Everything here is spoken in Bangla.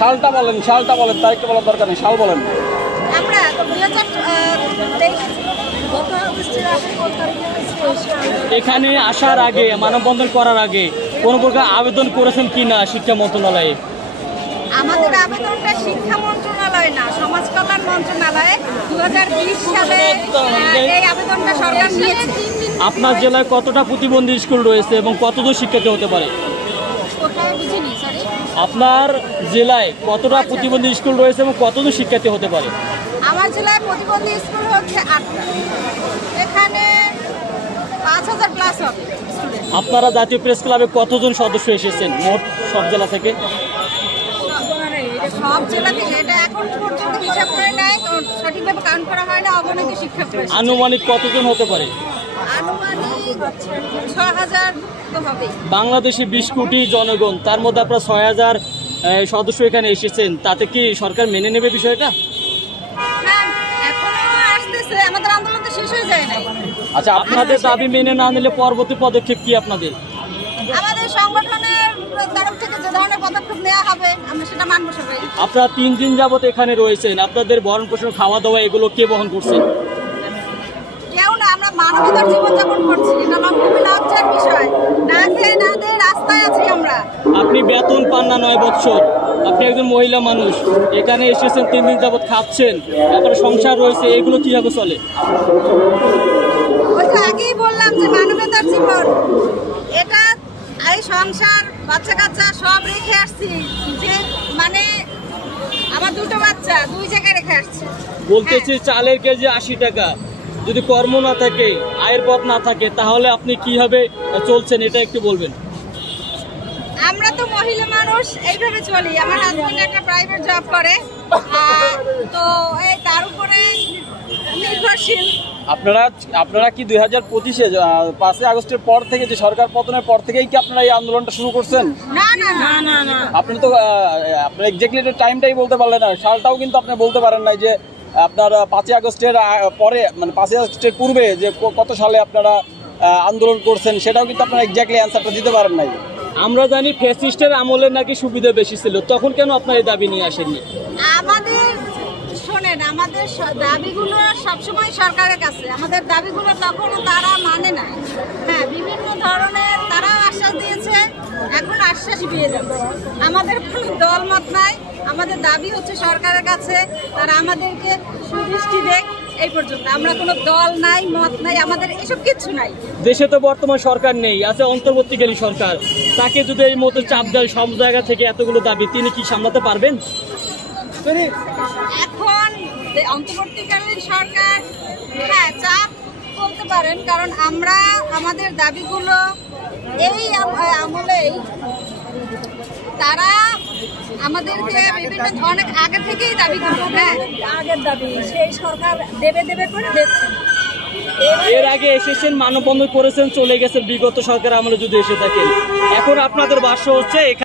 সালটা বলেন, তারিখটা বলার দরকার নেই, সাল বলেন। আমরা 2023 এখানে আসার আগে, মানববন্ধন করার আগে কোন প্রকার আবেদন করেছেন কিনা শিক্ষা মন্ত্রণালয়ে? আমাদের আবেদনটা শিক্ষা মন্ত্রণালয় না, সমাজ কল্যাণ মন্ত্রণালয়ে 2020 সালে এই আবেদনটা সরকার নিয়েছে। আপনার জেলায় কতটা প্রতিবন্ধী স্কুল রয়েছে এবং কতজন শিক্ষার্থী হতে পারে? আপনার জেলায় কতটা প্রতিবন্ধী স্কুল রয়েছে এবং কতজন শিক্ষার্থী হতে পারে? আমার জেলায় প্রতিবন্ধী স্কুল হচ্ছে 8টা, এখানে 5000 প্লাস হবে। আপনারা জাতীয় প্রেস ক্লাবে কতজন সদস্য এসেছেন মোট সব জেলা থেকে? সব জেলা থেকে এটা এখন পর্যন্ত হিসাব করে নাই, সঠিকভাবে কাউন্ট করা হয় না। অগণিত শিক্ষক আনুমানিক কতজন হতে পারে? আনুমানিক 6000 তো হবে। বাংলাদেশে 20 কোটি জনগণ, তার মধ্যে আপনারা 6000 সদস্য এখানে এসেছেন, তাতে কি সরকার মেনে নেবে বিষয়টা? হ্যাঁ, এখনো আসতেছে, আমাদের আন্দোলন তো শেষ হয়ে যায় নাই। আচ্ছা, আপনাদের দাবি মেনে না নিলে পরবর্তী পদক্ষেপ কি আপনাদের? আমাদের সংগঠনের তরফ থেকে যে ধরনের পদক্ষেপ নেওয়া হবে আমরা সেটা মানব সবাই। আপনারা 3 দিন যাবত এখানে রয়েছেন, আপনাদের ভরণ পোষণ, খাওয়া দাওয়া এগুলো কে বহন করছেন? কেউ না, আমরা মানবতার জীবনযাপন করছি, এটা খুবই লজ্জার বিষয়। না খেয়ে না দিয়ে রাস্তায় আছি আমরা। আপনি বেতন পান না 9 বছর, আপনি একজন মহিলা মানুষ, এখানে এসেছেন 3 দিন যাবত খাচ্ছেন, তারপরে সংসার রয়েছে, এগুলো কিভাবে চলে? ওই তো আগেই বললাম যে মানবতার জীবন, এটা এই সংসার, বাচ্চা কাচ্চা সব রেখে আসছি। যে মানে আমার 2টো বাচ্চা 2 জায়গায় রেখে আসছি। বলতেছি চালের কেজি 80 টাকা, যদি কর্ম না থাকে, আয়ের পথ না থাকে, তাহলে আপনি কিভাবে চলছেন এটা একটু বলবেন। আমরা তো মহিলা মানুষ, এইভাবে চলি। আমার হাজবেন্ড একটা প্রাইভেট জব করে, তো এই তার উপরে নির্ভরশীল। আপনারা কি 2025-এ 5 আগস্টের পর থেকে, যে সরকার পতনের পর থেকেই কি আপনারা এই আন্দোলনটা শুরু করছেন? না না না না না, আপনি তো আপনার এক্স্যাক্টলি টাইমটাই বলতে পারলেন না, সালটাও কিন্তু আপনি বলতে পারেন নাই যে আপনার 5 আগস্টের পরে, মানে 5 আগস্টের পূর্বে যে কত সালে আপনারা আন্দোলন করছেন, সেটাও কিন্তু আপনারা এক্স্যাক্টলি অ্যান্সারটা দিতে পারেন নাই। আমরা জানি ফ্যাসিস্টের আমলে নাকি সুবিধা বেশি ছিল, তখন কেন আপনার এই দাবি নিয়ে আসেননি? আমাদের শোনেন, আমাদের দাবিগুলো সবসময় সরকারের কাছে, আমাদের দাবিগুলো তখনও তারা মানে না। হ্যাঁ, বিভিন্ন ধরনের তারা আশ্বাস দিয়েছে, এখন আশ্বাস পেয়ে যাচ্ছে। আমাদের কোনো দলমত নাই, আমাদের দাবি হচ্ছে সরকারের কাছে তারা আমাদেরকে সুদৃষ্টি দেখ। এই পর্যন্ত আমরা কোনো দল নাই, মত নাই, আমাদের এসব কিছু নাই। দেশে তো বর্তমান সরকার নেই, আছে অন্তর্বর্তীকালী সরকার, তাকে যদি এই মতো চাপ দেয় সব জায়গা থেকে এতগুলো দাবি, তিনি কি সামলাতে পারবেন? এখন অন্তর্বর্তীকালীন সরকার, হ্যাঁ, চাপ বলতে পারেন, কারণ আমরা আমাদের দাবিগুলো এই আমলেই তারা আমাদেরকে বিভিন্ন অনেক আগে থেকেই দাবি করবো। হ্যাঁ, আগের দাবি সেই সরকার দেবে দেবে করে দিচ্ছে। এর আগে এসেছেন, মানববন্ধন করেছেন, চলে গেছেন বিগত সরকার আমলে যদি এসে থাকেন। এখন আপনাদের ভাষ্য হচ্ছে